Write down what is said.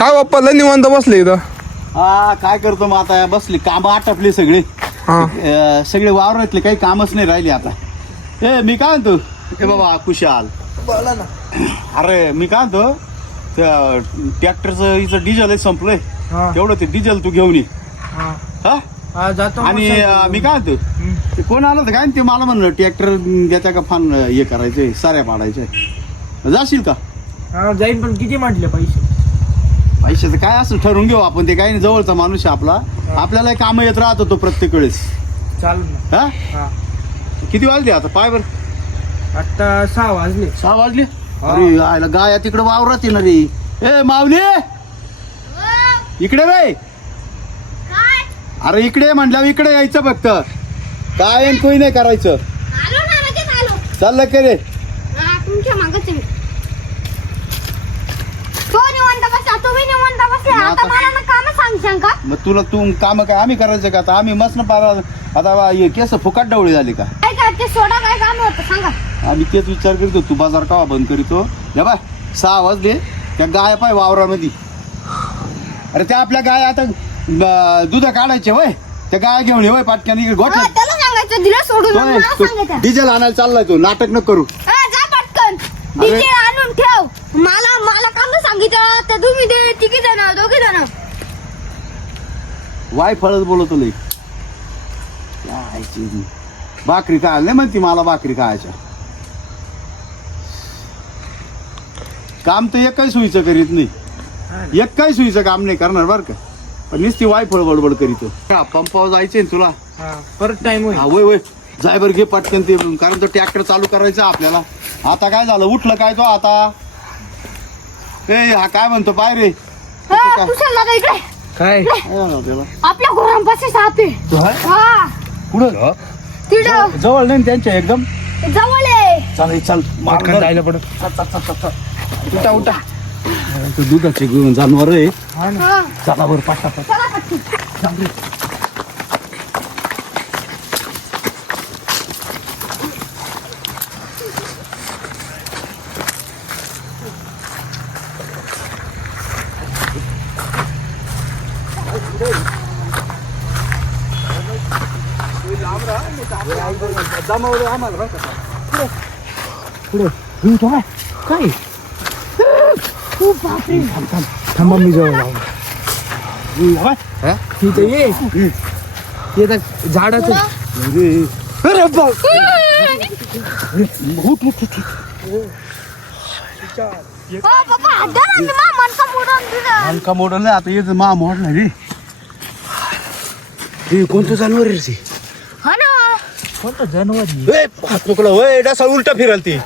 काय बाप्पा लय निवांत बसले इथं. हा काय करतो मग आता बसली काम आटपली सगळे. हा. अं, सगळे वावरातले काही कामच नाही राहिले आता. ए मी काय म्हणतो? ए बाबा कुशाल. बोला ना. अरे मी काय म्हणतो? त्या ट्रॅक्टरचं इथं डिझेल संपलंय. हा. तेवढं ते डिझेल तू घेऊन ये. हा. हा? हा जातो आणि अं, मी काय म्हणतो. ते कोण आलं होतं काय? ते मला म्हणलं ट्रॅक्टर द्याच्या का फान हे करायचंय साऱ्या पाडायचे जाशील का? हा जाईन पण किती म्हटले पैसे? पैशाचं काय असं ठरवून घेऊ आपण ते काही नाही जवळचा माणूस आहे आपला. आपल्याला काम येत राहतो तो प्रत्येक वेळेस. चालू हा? हा. किती वाजले आता? पाय बर. आता सहा वाजले. सहा वाजले. अरे आयला गाया तिकडे वावरात येणार रे ए माऊली! इकडे रे अरे इकडे म्हणल्यावर इकडे यायचं फक्त. काय आणि कोई नाही करायचं. आलो ना लगेच आलो. चाललं का रे हा, तुमच्या मागच आहे तो निवांत बसला तुम्ही निवांत बसले मग आता आता- मला ना काम सांगशाल का? मग तुला तू काम काय आम्ही करायचं का? आता आम्ही मस्त पारा आता हे केस फुकाट डवळे झाले का? काय काय ते सोडा काय काम होतं सांगा. आम्ही तेच विचार करतो तू बाजार कावा बंद करीतो? या बाय सहा वाजले त्या गाय पाय वावरामध्ये. अरे त्या आपल्या गाय आता दुध काढायचे वय. त्या गाय घेऊन ये वय पाटक्यान इकडे हा, गोठ्यात त्याला सांगायचं दिलं सोडून मला सांगायचं. डिझेल आणायला चाललाय तो नाटक न करू. हा, जा पटकन. अरे. डीजे आणून ठेव. मला मला काम सांगितलं तर तुम्ही ते तिघी जण दोघी वाय फळच बोलतो लई. यायची. भाकरी काय नाही म्हणती मला भाकरी खायच्या. काम तर एक काही सुईचं करीत नाही. एक काही सुईचं काम नाही करणार बरं का. पण नुसती वायफळ बडबड करीतो. पंपावर जायचे तुला. हा परत टाइम हा वय वय. जाय बरं घे पटकन ते कारण तो ट्रॅक्टर चालू करायचा आपल्याला. आता काय झालं? उठलं काय तो आता? ए हा काय म्हणतो? पाय रे काय? चल आपल्या घरांपाशी साप आहे. हा. कुठं? तिथं. जवळ नाही त्यांच्या एकदम? जवळ आहे. चालेल चाल. पटकन जायला पडत. उठा उठा. तो दुधाचे जानवर आहे. चला बरं पाठा चला जमावलं आम्हाला बरं का काय थांबा मी जवळ तिथं ये ये झाडाचं अरे बाप उठ उठ उठ मनका हलका मोडल आता येत मा मोडला रे कोणतं जानवर रे ते? कोणतं जानवर ए, हात नुकला होय डसा उलटा फिरल ती.